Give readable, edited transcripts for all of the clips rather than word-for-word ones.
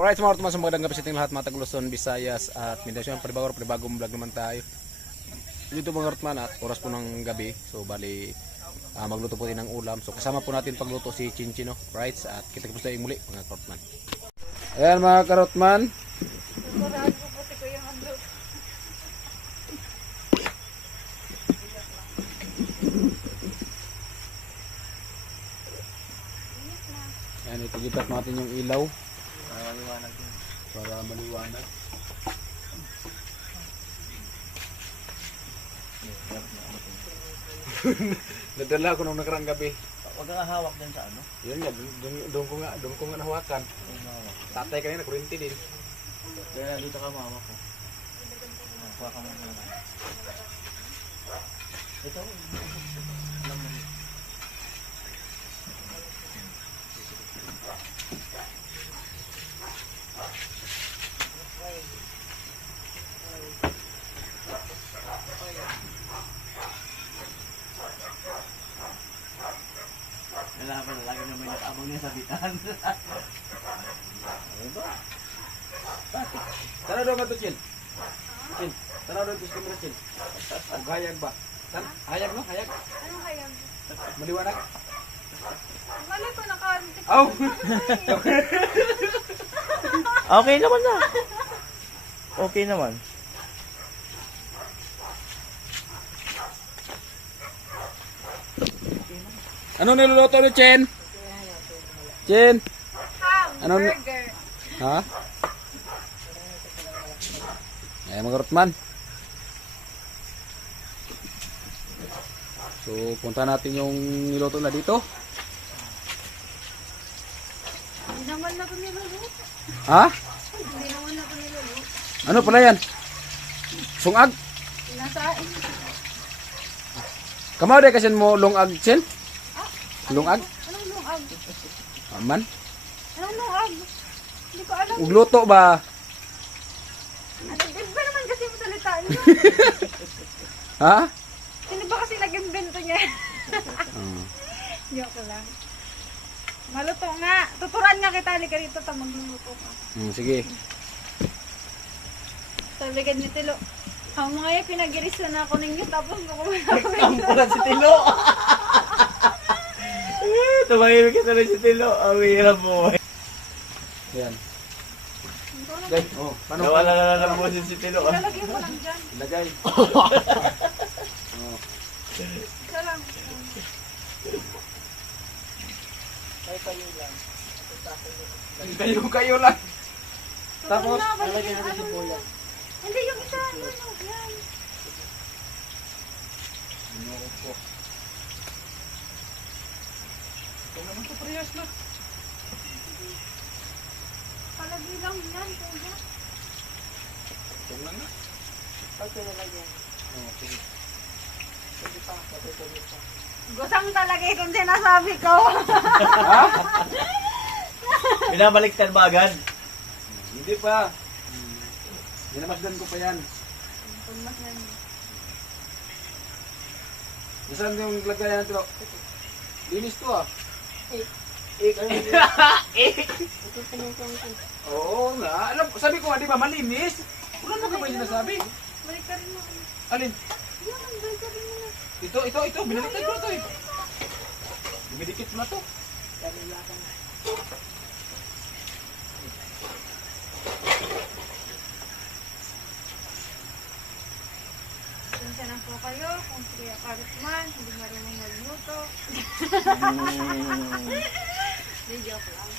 Alright, mga ortman, magandang gabi sa ating lahat, mga taga Luzon, Visayas at Mindanao. Panibagong vlog naman tayo dito mga ortman, at oras po ng gabi. So bali magluto po din ng ulam. So kasama po natin pagluto si Chinchino, right? At kita po tayo muli mga karotman. Ayan mga karotman. Ayan, itigitat natin yung ilaw para maliwanag. Nadala ko nung nakarang gabi. Huwag kang hawak din sa ano? Yun nga, doon ko nga nahawakan. Tatay kanina, kurinti din. Kaya dito ka mawak ko. Kuha ka muna naman. Ito, alam mo. Kailangan pa lalaki na may nakabang niya sa bitan. Ano ba? Bakit? Tara daw ba ito, Chin? Chin, tara daw ito sa camera, Chin. Hayag ba? Hayag no? Hayag? Anong hayag? Maliwanag? Wala ko nakaantik. Aw! Okay naman na. Okay naman. Ano niluluto ni Chen? Chen? Ano- Hamburger. Ha? Ayan mga karotman. So punta natin yung niluto na dito. Hindi naman na ko niluluto. Ha? Hindi naman na ko niluluto. Ano pala yan? Sungag? Pinasain. Kamao de kasi mo lungag, Chen? Lungag? Anong lungag? Aman? Anong lungag? Hindi ko alam. Ugluto ba? Ano, iba naman kasi yung salitaan niya. Ha? Sino ba kasi nag-invento niya? Joke lang. Maluto nga. Tuturan nga kita. Halika rito. Magluluto ka. Sige. Sabi ni Tilo. Ang mga yan, pinag-irisa na ako ninyo. Tapos Kampulan si Tilo. Tumahimik ka na si Tilo. Ang hirap mo. Ayan. Guys, oh, paano? Nawala na lang po si Tilo. Lalagyan mo lang dyan. Lagay. Isa lang. Kayo lang. Tapos, lalagyan natin si Boya. Hindi, yung isa. Ano, yan. Ito naman ito parehas na. Palagi lang yan. Kuya. Ito lang na. Sige. Gusang talaga itong sinasabi ko. Ha? Binabaliktad ba agad? Hindi pa. Dinamasdan ko pa yan. Saan yung lagayan ito? Linis to ah. Oo nga. Alam, sabi ko nga, di ba, malinis? Wala mo ka ba yung sinasabi? Balik ka rin mo. Alin? Yan, balik ka rin mo na. Ito. Binaliktad ko na to eh. Dumidikit mo na to. Pasensya na po kayo kung kaya karot man, hindi marunong magluto. Hindi, joke lang.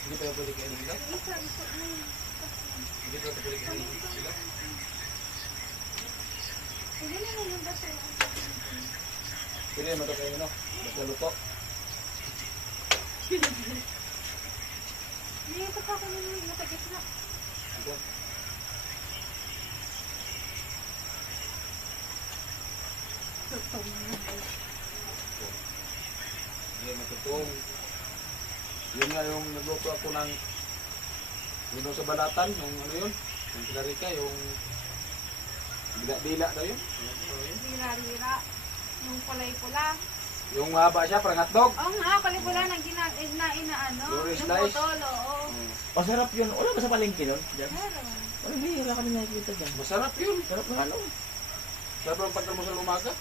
Hindi pa yung pwede kayo nila? Isa na yun. Hindi pa pwede kayo nila? Hindi na naman ba sa'yo? Pwede naman ito kayo, no? Basta luto. Hindi, ito pa ako naman matagit na. Ito. Hindi matutong. Yun nga yung nagluto ako ng yun sa balatan, yung ano yun, yung pinarika, yung Dila daw yun. Rira-rira. Yung kulay-pula. Yung haba siya, parang hotdog. Oo nga, kulay-pula na inaano. Yung Yung slice. putol, oo. Masarap yun. Wala ba sa palengke nun? Diyan? Meron. Walang bihira kami nakikita dyan. Masarap yun. Sarap na ano. Sarap ang pagkamusal umaga.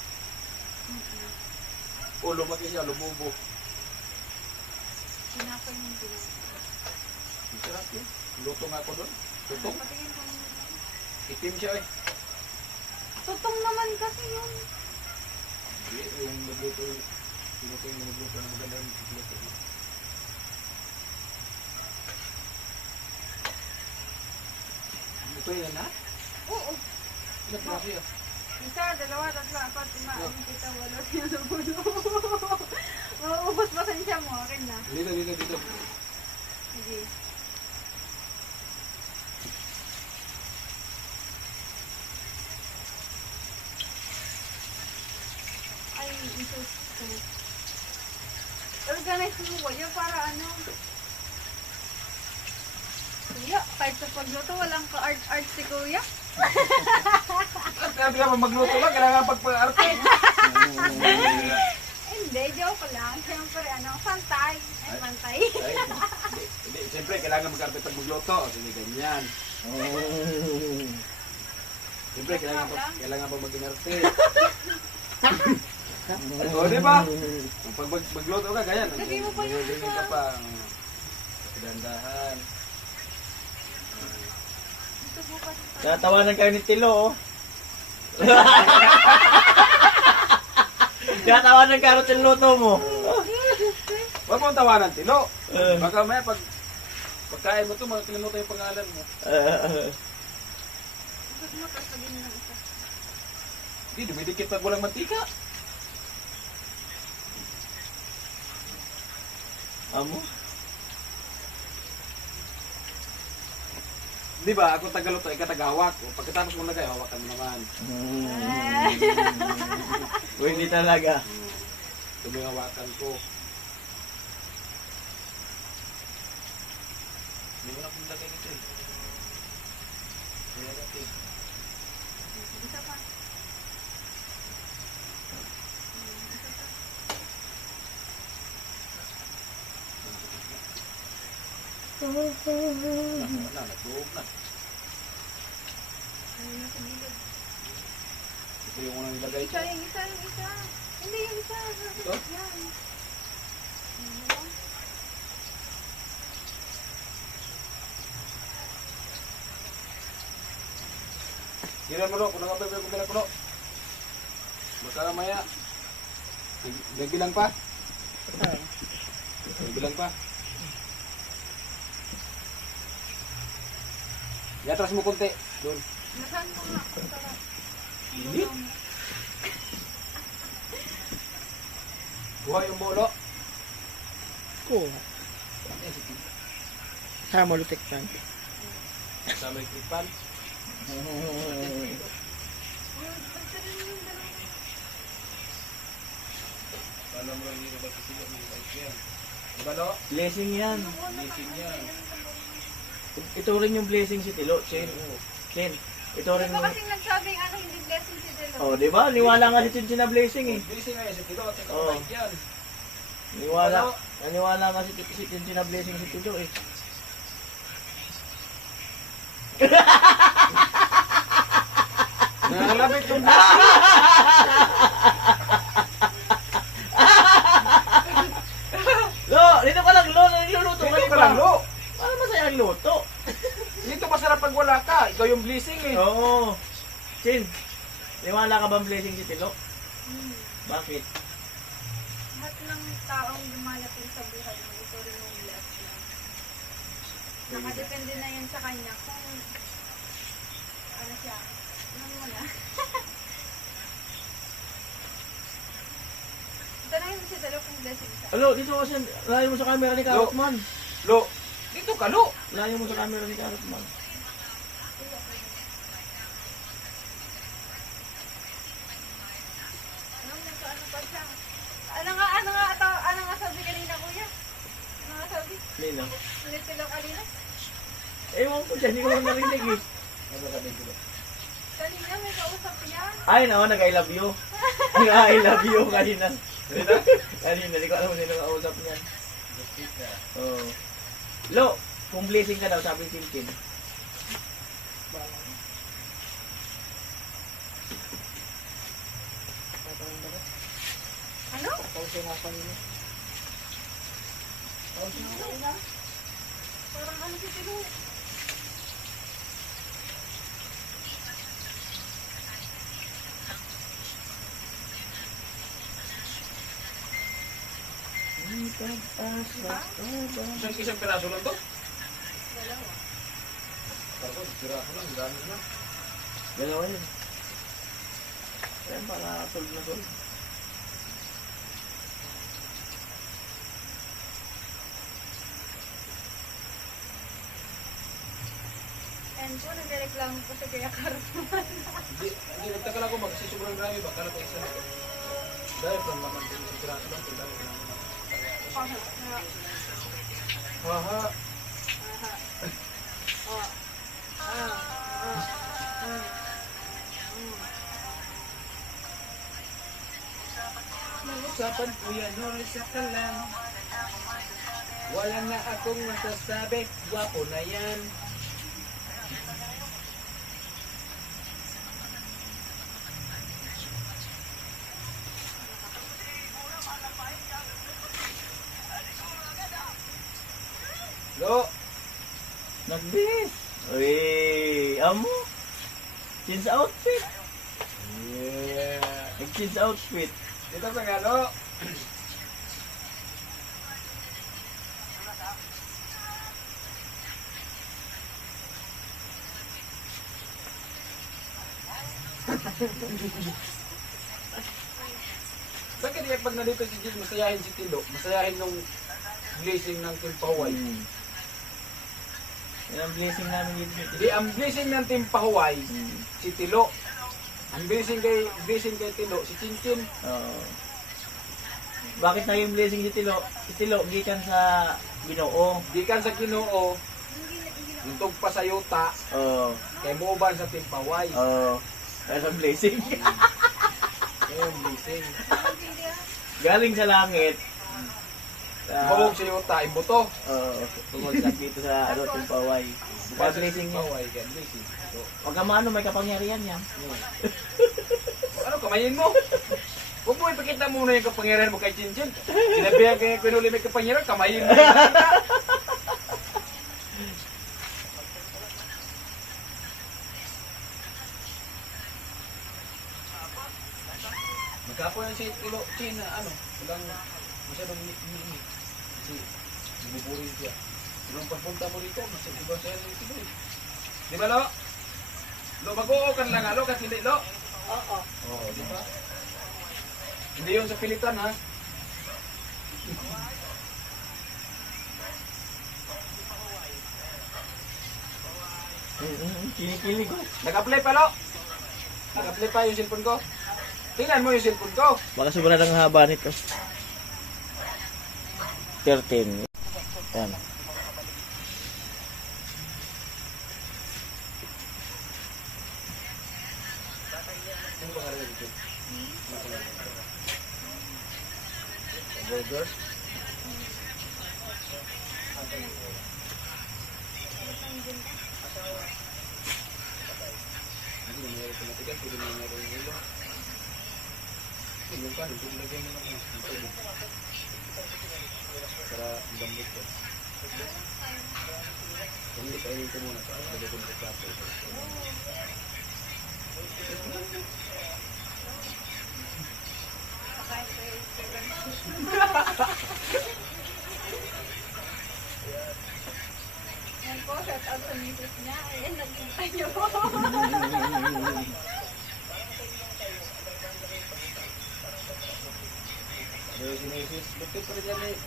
O lumaki siya, lumubo. Sinapal yung tinapal. Masarap yun. Luto nga ako doon. Tutong. Patingin ko. Itim siya eh. Tutong naman kasi yun. Hindi, yung nagluto yung nagluto ng magandang nagluto. Luto yun na? Oo. Ilang klase ah? Isa, dalawa, tatlo, apat, lima, anim, pito, walo, sino, puno. Mauubos pasensya mo, rin na. Dito. Sige. Ay, isus ko. Organize mo ba yun para ano? Kuya, kahit sa pagluto, walang ka-art-art si kuya. At sabi ka magluto lang, kailangan pagpag-arte. Hindi, joke lang. Siyempre, pantay. Ay, pantay. Ay, hindi, siyempre, kailangan mag-arte pag magluto. Sige, ganyan. Siyempre, kailangan pa maging arte. O, di ba? Pag magluto ka, ganyan. Lagay mo pa yung Ganyan isa. ka pa. Dandahan. Gusto mo kasi Natawanan kayo ni Tilo, oh. Natawanan ka rin luto mo. Huwag mong tawanan, Tilo. Eh. Baka may pagkain mo ito, makakalimutan yung pangalan mo. gusto mo, tapos lagyan mo ng isa. Hindi, dumidikit pag walang mantika. Amo? Di ba, ako tagaluto, ikaw tagahawak. O, pagkatapos mo lagay, hawakan mo naman. Uy, hindi talaga. Ito mo yung hawakan ko. Hindi mo na kung lagay nito eh. Kaya natin. Isa pa. Wala, nagbuhog na. Ayun na sa gilid. Ito yung unang nilagay ko. Yung isa. Hindi, yung isa. Ito? Yan. Kira mo lo, kung nakapay ko kira ko lo. Baka maya. Nagbilang pa? Nagbilang pa? Iatras mo konti. Doon. Nasaan mo nga? Sarap. Hindi. Kuha yung bolo. Kuha. Sama lutik lang. Sama yung kripan. Paano mo lang hindi na magkasila ng yan? Diba lo? Blessing yan. Blessing yan. Ito rin yung blessing si Tilo, Chen. Chen, ito rin Ito yung... kasing nagsabing hindi blessing si Delo. Oh, di ba? Niwala nga si Chen na blessing eh. Blessing nga yan si Tilo at saka Oo. bike yan. Naniwala nga si Chen na blessing si Tilo eh. Nakalabit yung Lo, dito ka lang, Lo. Niluluto Dito kayo ka lang lo. Para masaya ang luto. Dito masarap pag wala ka. Ikaw yung blessing eh. Oo. Chen, niwala ka bang blessing si Tilo? Bakit? Lahat ng taong dumalating sa buhay mo, ito rin yung bless na. Nakadepende na yan sa kanya kung ano siya. Ano mo na? Tanangin mo si Delo kung blessing siya. Alo, dito kasi layo mo sa camera ni Karotman. Lo, dito ka lo. Layo mo sa camera ni Karotman. Ano pa siya? Ano nga sabi kanina kuya? Ano nga sabi? Nino. Ulit sila kanina? Ewan ko siya, hindi ko lang narinig eh. Ano sabi ko? Kanina may kausap yan. Ay, no, nag-I love you. I love you kanina. Kanina, di ko alam kung sino kausap niyan. Oo. Lo, kung blessing ka daw, sabi ni Chin. Ano? Parang ano si Tilo? Isang piraso lang to? Dalawa. Tapos, piraso lang, dami na. Dalawa yun. Ayan, para solve na solve. And po, nagreklamo po siya kaya Cartman. Hindi, nagtakal ako sobrang grabe ba? Kala ko isa na to. Dahil pa naman din sa piraso lang, dahil pa naman. Haha. Usapan ko yan, hoy, sa kalam. Wala na akong masasabi, gwapo na yan. Lo! Nagbis! Uy, amo? Change outfit. Yeah! Nag-change outfit. Dito sa gano? Bakit kaya pag nandito si Jid, masayahin si Tilo, masayahin nung blessing ng Team Pahuway. Yan ang blessing namin dito. Di, ang blessing ng Team Pahuway, si Tilo. Ang blessing kay Tilo, si Chinchin. Oo. Bakit naging blessing si Tilo? Si Tilo, gikan sa Ginoo. Gikan sa Ginoo, untog pa sa yuta, Oo. kay Muban sa Team Pahuway. Oo. Kaya sa blessing. Kaya ang blessing. Galing sa langit. Mahog sa yuta, ibuto. Oo. Bumagsak dito sa Timpaway. Kaya blessing niya. Pahuway, kaya blessing. So, Pag maano, may kapangyarihan yan. ano, kamayin mo? Huwag mo ipakita muna yung kapangyarihan mo kay Chinchin. Sinabihan kaya pinuli may kapangyarihan, kamayin mo. Magkapo yan si Tilo, Chin, na ano, walang masyadong ini. Kasi, buburin siya. Nung pagpunta mo dito, mas iba siya yung Tilo. Di ba, Lo? Lo, mag-oo ka lang, Lo, kasi hindi, Lo. Oo. Oo, di ba? Hindi yun sa pilitan, ha? Kinikilig ko. Nag-apply pa, Lo? Nag-apply pa yung cellphone ko? Tingnan mo yung cellphone ko. Baka sobrang ang haba nito. 13. Yan. Ano ba karga dito? Burger? Hindi na meron pinatigan, pwede na meron yung ulo. Yung ka, ito lagyan mo naman. Para gambit ko. Hindi, kainin ko muna. Tapos lagyan ko sa plato. Yan po, shout out sa misis niya. Ayan, nagkita niyo po. Pero si Mrs. Lupit pa rin yan eh.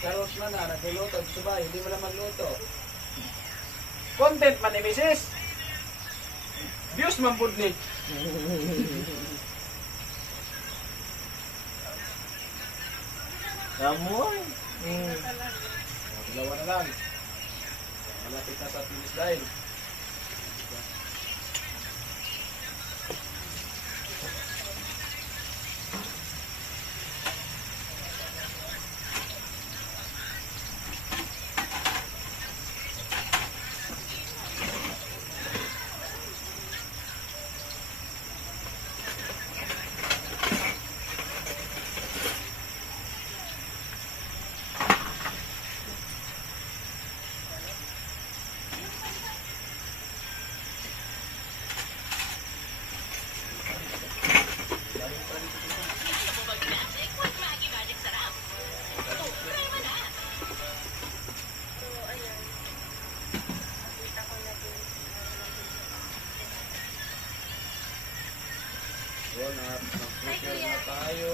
Karos man na, nagluluto. Gusto ba? Hindi mo lang magluto. Content man ni Mrs. Views man po ni. Kamoy. Dalawa na lang. Malapit na sa finish line. Yun, mag-prepare na tayo.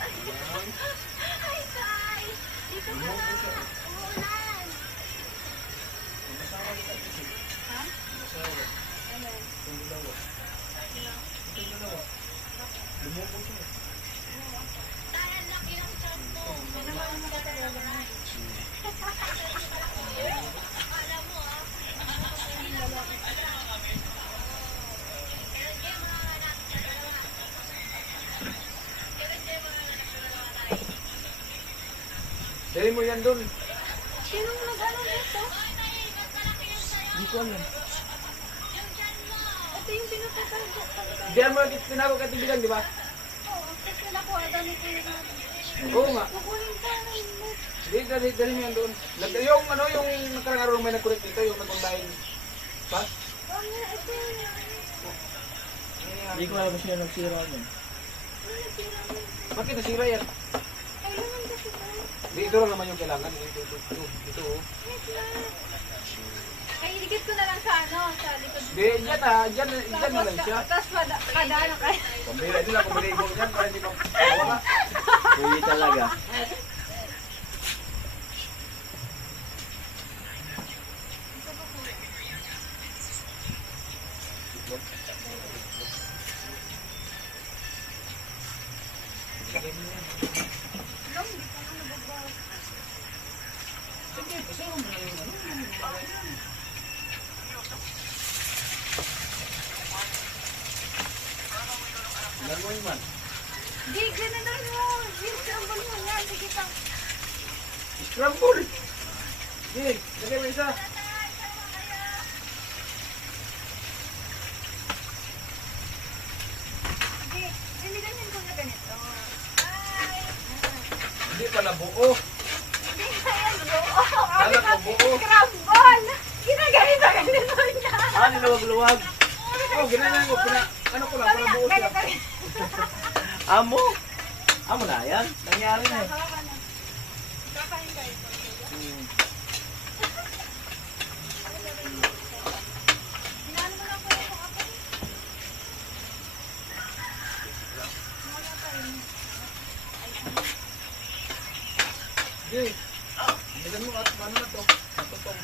Ayan. Hi, Kai! Dito ka na. Umuulan. Ha? Ano? Itong dalawa. Itong dalawa. Lumubog siya. Kaya laki ng chan mo. Ano naman ang magkakalaga na? Alam mo ah. Dali mo yan doon. Sinong nag-ano nito? Hindi ko alam. Ito yung pinapatay ko. Diyan mo tinago ka tibigan, di ba? Oo, kasi nakuha dami ko yung Oo nga. kukunin ka ng net. Dali mo yan doon. Yung ano, yung nakarang araw may nag-connect dito, yung nag-online. Pa? Oh, ito yung Hindi ko alam kung sino nagsira niyan. nasira mo. Bakit nasira yan? Kailangan kasi tayo. Dito lang naman yung kailangan. Dito. Oh. Net na. Ay, iligit ko na lang sa ano, sa likod. Di, dyan na lang siya. Tapos kadaan kayo. Pambira nila, pambira ibang dyan para hindi mawala. Kuya talaga. Langoy man. Di, ganun na mo. Scramble mo yan. Sige pa. Scramble! Sige, lagay mo isa. Sige, ganyan ko na ganito. Ay. Hindi pala buo. Hindi kaya buo. Kala ko buo. Scramble! Ginaganito niya. Niluwag-luwag. Oh, ginanay mo. Ano ko lang, para buo siya. Amo. Amo na yan. Nangyari na eh. Kakain kayo. Hinaan mo lang po yung ako. Wala pa rin. Sige. Bigan mo at ano na to. Matutong.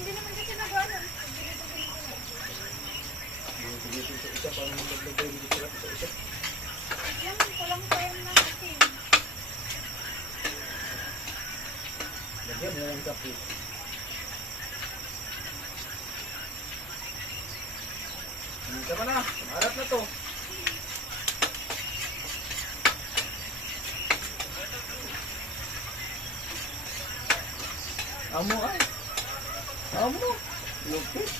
Hindi naman kasi nagawa. Yan, kulang pa yan ng asin. Lagyan mo yung kape. Hindi ka na. Harap na to. Amo ay. Amo. Lupit.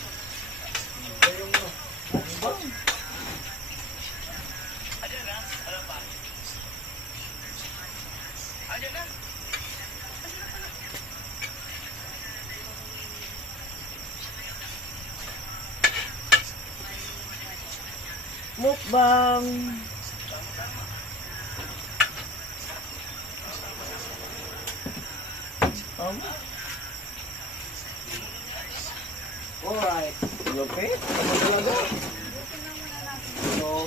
Yung Bang. Mukbang. alright. Lupit. Ano talaga? So,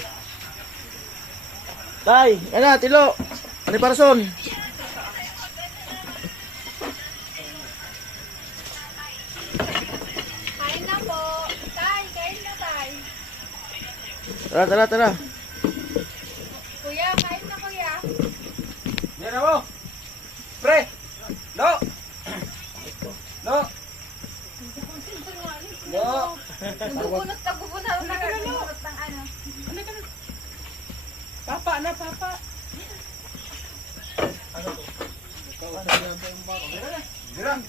Tay, ano, tilo. Ano para son? Kain na po. Tay, kain na tay. Tara. Kuya, kain na kuya. Yan ako. Pre. No. No. No. Nagbubunot ng ano. Papa na, papa. Gram.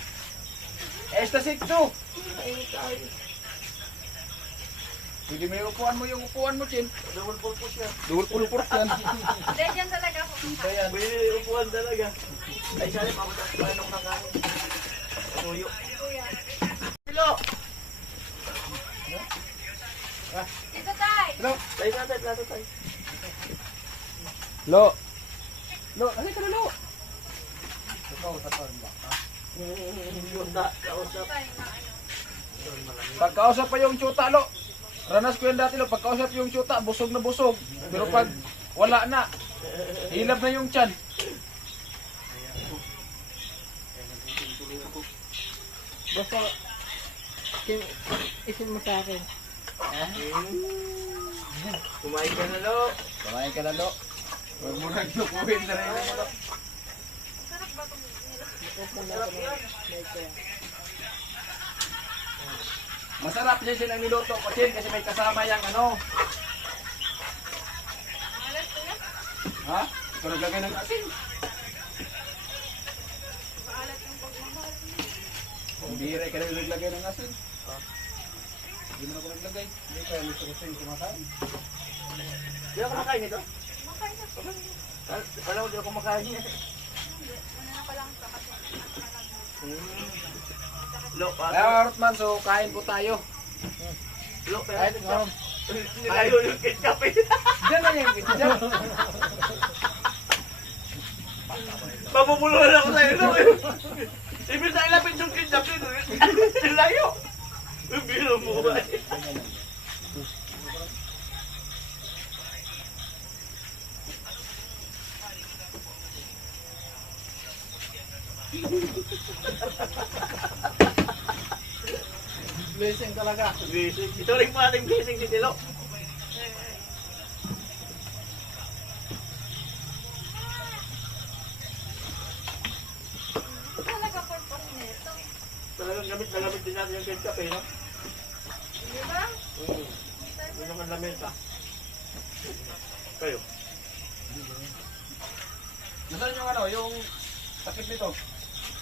Esta sikto. Hindi may upuan mo yung upuan mo, Chin. Double purpose yan. Duwal pulupurot yan. Hindi, dyan talaga ako. Kaya, may upuan talaga. Ay, sali, papunta sa paano ng kanin. Tuyo. Kuya. Tilo. Ito tay. Tayo natin, plato tayo. Lo. Lo, ano ka na lo? Yuta, kausap. Tay na ano. Pagkausap pa yung tsuta, lo. Ranas ko yan dati, lo. Pagkausap yung tsuta, busog na busog. Pero pag wala na, hilab na yung tiyan. Basta, isin mo sa akin. Kumain ka na, Lo. Kumain ka na, lo. Huwag mo nang lukuhin na rin mo, lo. Sarap ba itong nila? Sarap yan. Masarap yan silang niluto ko, Chin, kasi may kasama yung ano. Alas ko na. Ha? Ito naglagay ng asin. Maalat yung pagmamahal. Kung bihira ka na naglagay ng asin. Hindi mo na ako naglagay. Hindi kaya gusto ko sa'yo kumakain. Di ako kumakain nito? Makain na. Alam ko di ako kumakain niya. Hindi. Ano na pa lang ito kasi. Lo, Kaya, Rotman, so kain po tayo. Lo, pero Kahit ngayon. nilayo yung ketchup eh. Diyan na yung pizza. Mabubulungan ako sa'yo, Lo. Ibig na ilapit yung ketchup nito. Nilayo. Biro mo ba eh. Blessing talaga. Blessing. Ito rin po ating blessing si Tilo. Talaga purpose nito. Talagang gamit na gamit din natin yung ketchup eh, no? Di ba? Yun naman lamesa. Kayo. Nasaan yung ano, yung takip nito?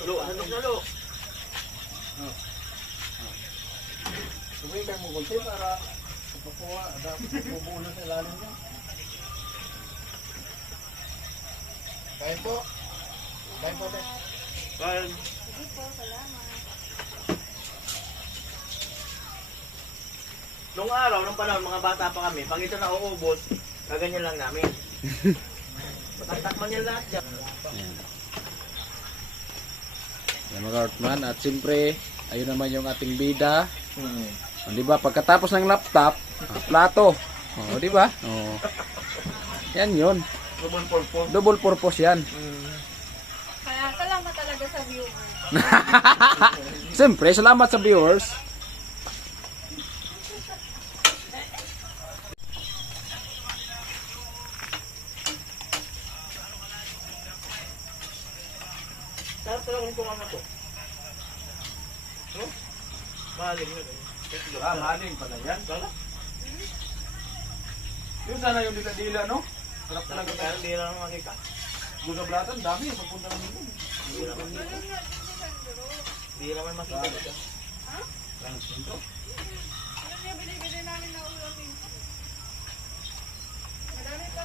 Lo, handok na Lo. Subuhin kayo mo gulti para makuha. Dapat bubuo na sa ilalim niya. Kain po. Kain po, te. Kain. Sige po, salamat. Nung araw, nung panahon, mga bata pa kami, pag ito nauubos, kaganyan lang namin. Pataktakman niya lahat yan. Yan mga Rotman, at siyempre, ayun naman yung ating bida. Di ba? Pagkatapos ng laptop, plato. Oh, di ba? Oh. Yan yun. Double purpose. Double purpose yan. Kaya salamat talaga sa viewer. Siyempre, salamat sa viewers. Sarap talaga kung ano to. No? Mahaling na ganyan. Maling pala yan. Kala? Yung sana yung dila-dila, no? Sarap Talaga talaga. tayo, hindi lang makita. Gugablatan, dami yung papunta namin yun. Hindi naman. Ganun nga din si Sandro. Hindi naman makita dito. Ha? Transito. Ano niya binibili namin na ulam minsan? Madami pa.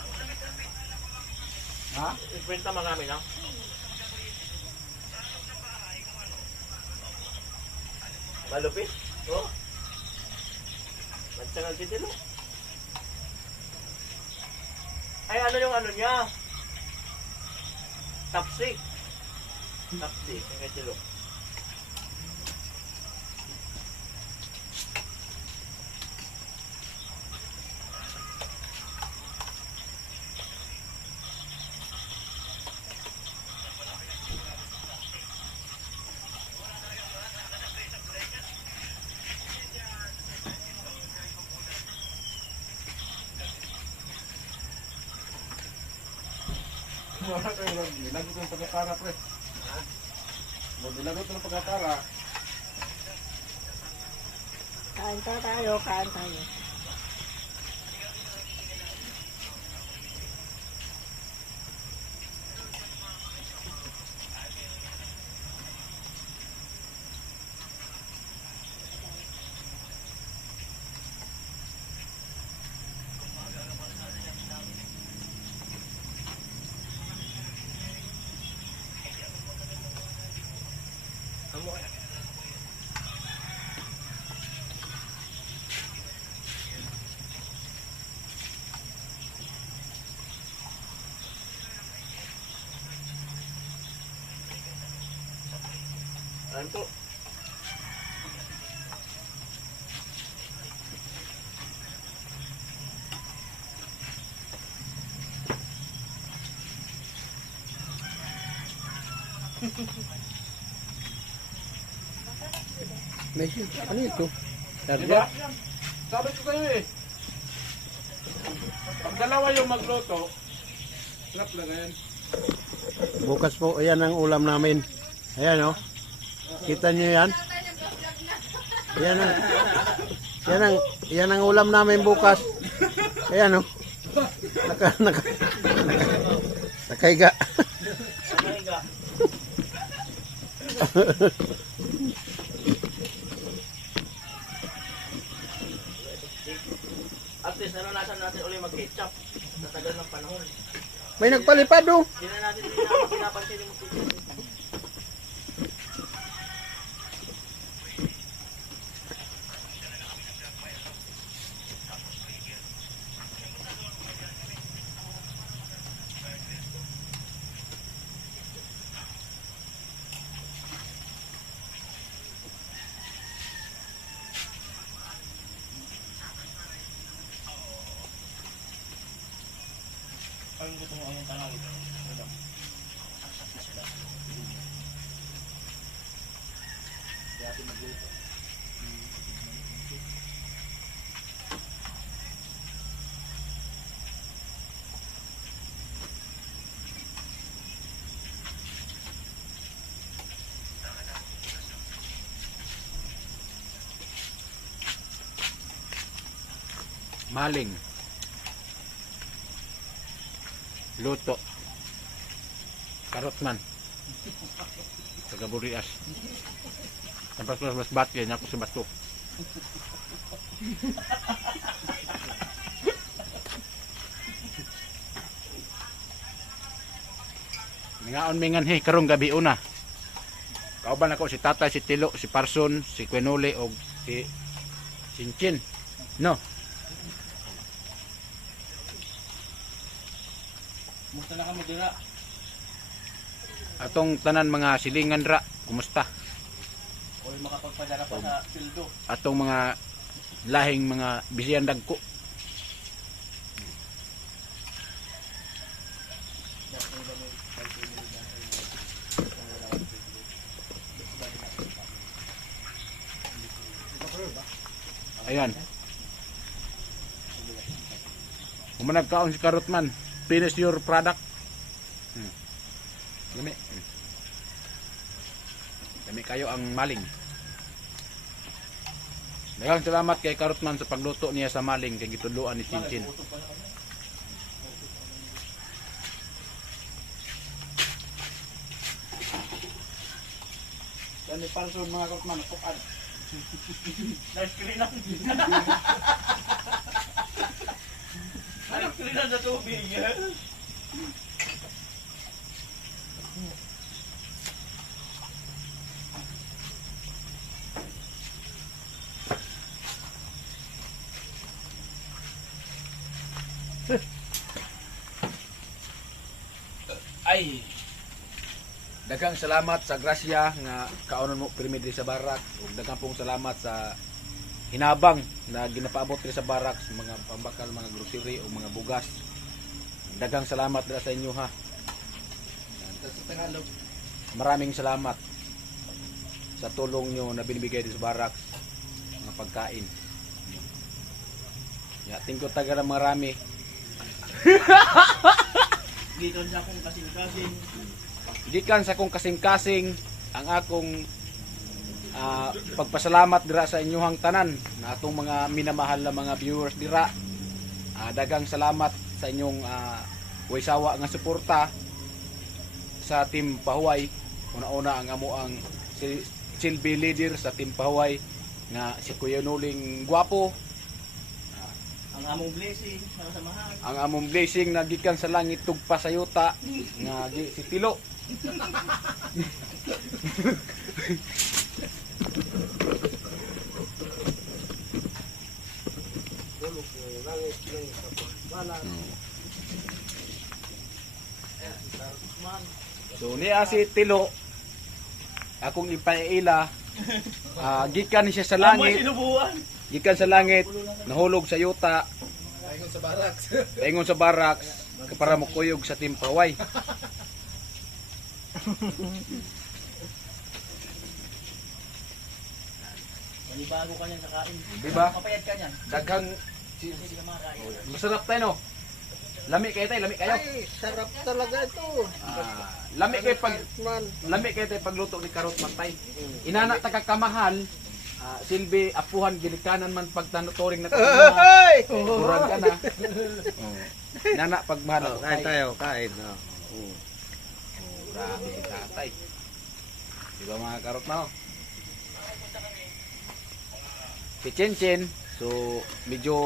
Ha? Ikwenta mo namin, ha? Malupit? Oh? Magsangal si Tilo. Ay, ano yung ano niya? Tapsi. Tapsi, yung kay Tilo. Nilagot yung pagkakara, pre. Nilagot yung pagkakara. Kain tayo, kain tayo. Ano po? Ano ito? Diba? Sabi ko sa'yo eh. Pag dalawa yung magluto, sarap lang yan. Bukas po, ayan ang ulam namin. Ayan, oh. Kita nyo yan? Yan ang ulam namin bukas. Ayan, oh. Nakaiga. Nakahiga. At least naranasan natin ulit mag-ketchup sa tagal ng panahon. May nagpalipad, oh. Hindi na natin pinapansin yung mag-ketchup. Ang gusto mo ang tanong. Maling. Luto. Karotman. Tagaburias. Tapos mas bati niya ako sa bato. Ngaon mingan he karong gabi una. Kauban ako si Tatay, si Tilo, si Parson, si Quenole o si Sinchin. No. Musta na kami dira? Atong tanan mga silingan ra, kumusta? O makapagpadala pa sa sildo. Atong mga lahing mga bisiyan dagko. Ayan. Kumanag kaon si Karotman. Finish your product. Lami. Lami kayo ang maling. Daghang salamat kay Karotman sa pagluto niya sa maling kay gitudloan ni Chinchin. Yan ni Parson mga Karotman, tukan. Nice screen lang. Nice screen lang sa tubig. Ay. Daghang salamat sa grasya nga kaonon mo pirmi diri sa barak ug daghang pong salamat sa hinabang na ginapaabot diri sa barak sa mga pambakal, mga grocery o mga bugas. Daghang salamat dira sa inyo ha. Maraming salamat sa tulong nyo na binibigay diri sa barak mga pagkain. Ya, tingko taga marami. Dito sa akong kasing-kasing. Gikan sa akong kasing-kasing ang akong pagpasalamat dira sa inyong tanan na atong mga minamahal na mga viewers dira. Daghang salamat sa inyong way sawa nga suporta sa Team Pahuway. Una-una ang amo ang silbi leader sa Team Pahuway nga si Kuya Nuling Guwapo. Ang among blessing, samahan. Ang among blessing na gikan sa langit tugpa sa yuta nga si Tilo. So niya si Tilo akong ipaila, gikan siya sa Amoy langit, sinubuan. gikan sa langit, nahulog sa yuta, paingon sa barracks, para mukuyog sa timpaway. Manibago ka niyan sa kain. Diba? Mapayat ka niyan. Daghang Hindi ka makakain. masarap tayo no. Lami kayo tayo, lami kayo. Ay, sarap talaga ito. Lami kayo pag Man. lami kayo tayo pagluto ni karot mantay. Inana ta kamahal. Silbi apuhan ginikanan man pagtanutoring na Ay! kurang ka na. Inana pag mahal. Kain tayo, kain. Grabe si tatay. Diba mga karot na oh? Si Chinchin, so medyo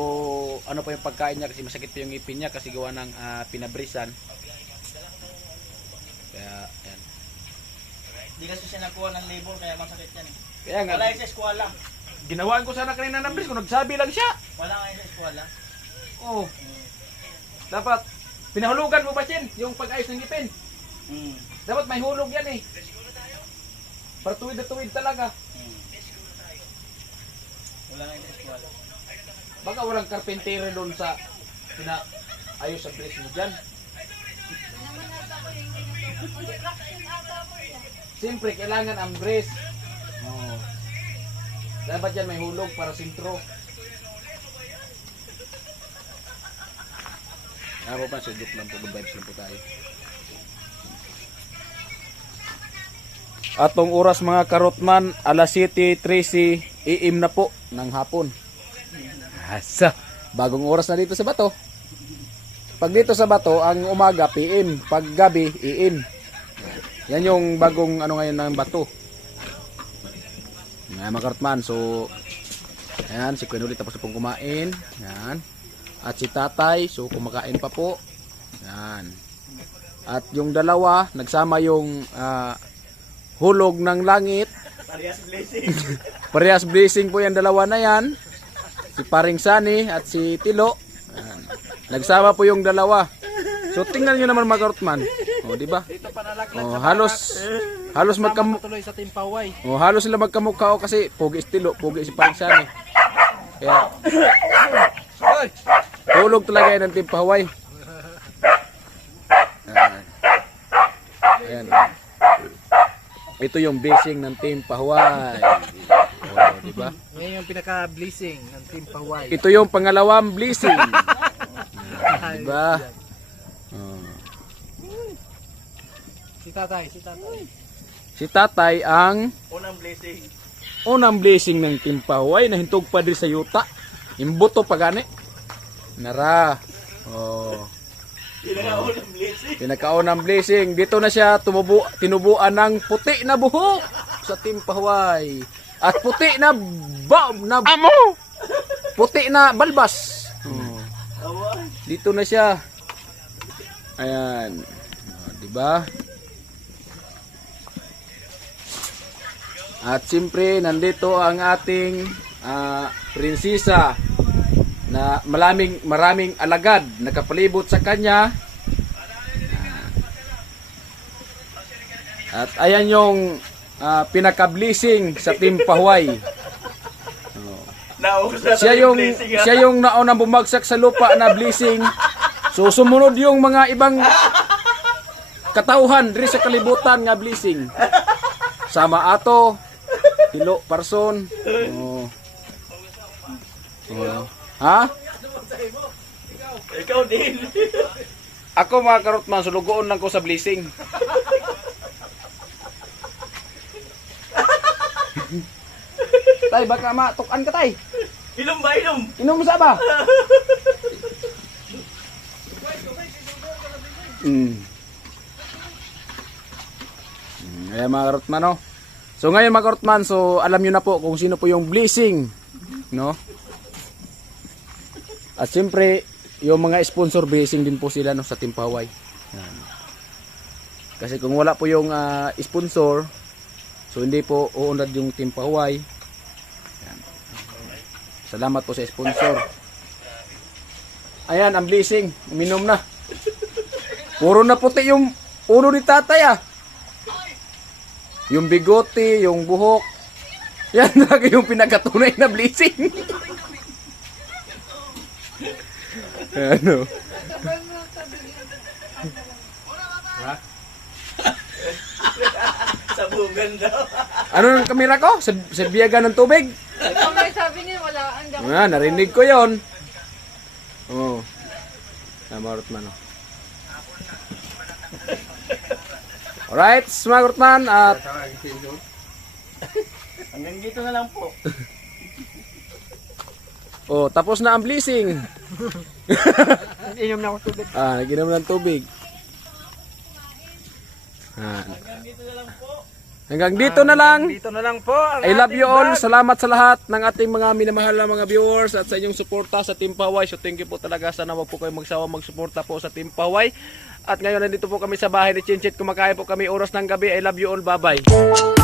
ano pa yung pagkain niya kasi masakit pa yung ngipin niya kasi gawa ng pinabrisan. Kaya yan. Hindi kasi siya nakuha ng label kaya masakit yan eh. Kaya nga, Wala yung sa eskwela. ginawaan ko sana kanina ng bris kung nagsabi lang siya. Wala nga yung sa eskwela. Oh. Dapat pinahulugan mo ba Chin yung pag-ayos ng ngipin? Dapat may hulog yan eh. Para tuwid na tuwid talaga. Wala nga yung sa eskwela. Baka walang karpentero doon sa ayos sa bris mo dyan. Naman ata ko yung construction ata ko yan. Siyempre, kailangan ang brace. Oh. Dapat yan may hulog para sintro. Ako pa, sudok lang po. Good vibes lang po tayo. Atong oras mga karotman, alas 7:13 AM na po ng hapon. Asa, bagong oras na dito sa Bato. Pag dito sa Bato, ang umaga PM, pag gabi AM. Yan yung bagong ano ngayon ng Bato. Ngayon mga karotman, so ayan, si Queen ulit tapos na pong kumain. Yan. At si Tatay, so kumakain pa po. Yan. At yung dalawa, nagsama yung hulog ng langit. Parehas blessing. Parehas blessing po yung dalawa na yan. Si Paring Sani at si Tilo. Yan. Nagsama po yung dalawa. So tingnan nyo naman mga karotman. O, di ba? Dito panalaglag O, halos magkamukha. tuloy sa Timpaway. O, halos sila magkamukha o kasi pogi si Tilo, pogi si Paring Sani. Kaya hulog talaga yan ng Timpaway. Ayan. Ito yung basing ng Team Pahuay. Oh, di ba? Ngayon yung pinaka-blessing ng Timpaway. Ito yung pangalawang blessing. Di ba? Oh. Si tatay. Si Tatay ang Unang blessing. blessing ng Team Pahuay na hintog pa din sa yuta. Imbuto pa gani. Nara. Oh. Pinaka-unang blessing. Pinakaunang blessing. Dito na siya tinubuan ng puti na buhok sa Team Pahuay. At puti na puti na balbas. Oh. Dito na siya. Ayan. Oh, di ba? At siyempre nandito ang ating prinsesa na maraming alagad nakapalibot sa kanya. At ayan yung pinaka-blessing sa Team Pahuay. Siya yung naunang bumagsak sa lupa na blessing. So sumunod yung mga ibang katauhan diri sa kalibutan nga blessing. Sama ato, Tilo, Parson. Oh. Oh. Ha? Ikaw din. Ako mga karotman, sulugoon lang ko sa blessing. Tay, baka matukan ka tay. Inom ba, inom? Inom mo sa ba? Ayan mga karotman, no? So ngayon mga karotman, so alam nyo na po kung sino po yung blessing, no? At siyempre, yung mga sponsor blessing din po sila, no, sa Team Pahuay. Yan. Kasi kung wala po yung sponsor, so hindi po uunlad yung Team Pahuay. Yan. Salamat po sa sponsor. Ayan, ang blessing. Uminom na. Puro na puti yung ulo ni tatay, ah. yung bigote, yung buhok. Yan talaga yung pinakatunay na blessing. Ano? Sa bugan daw. Ano ang kamera ko? Sa biyaga ng tubig? Kung may sabi niya, wala. Ah, narinig ko yon. Oo. Tama, Rutman. Oh. Alright, mga Rutman. At Hanggang dito na lang po. oh, tapos na ang blessing. Inom na ako tubig. Ah, naginom ng tubig. Ah. Hanggang dito na lang. Dito na lang po. Ang I love ating you all. vlog. Salamat sa lahat ng ating mga minamahal na mga viewers at sa inyong suporta sa Team Paway. So thank you po talaga. Sana wag po kayo magsawa magsuporta po sa Team Paway. At ngayon nandito po kami sa bahay ni Chinchit. Kumakain po kami oras ng gabi. I love you all. Bye-bye.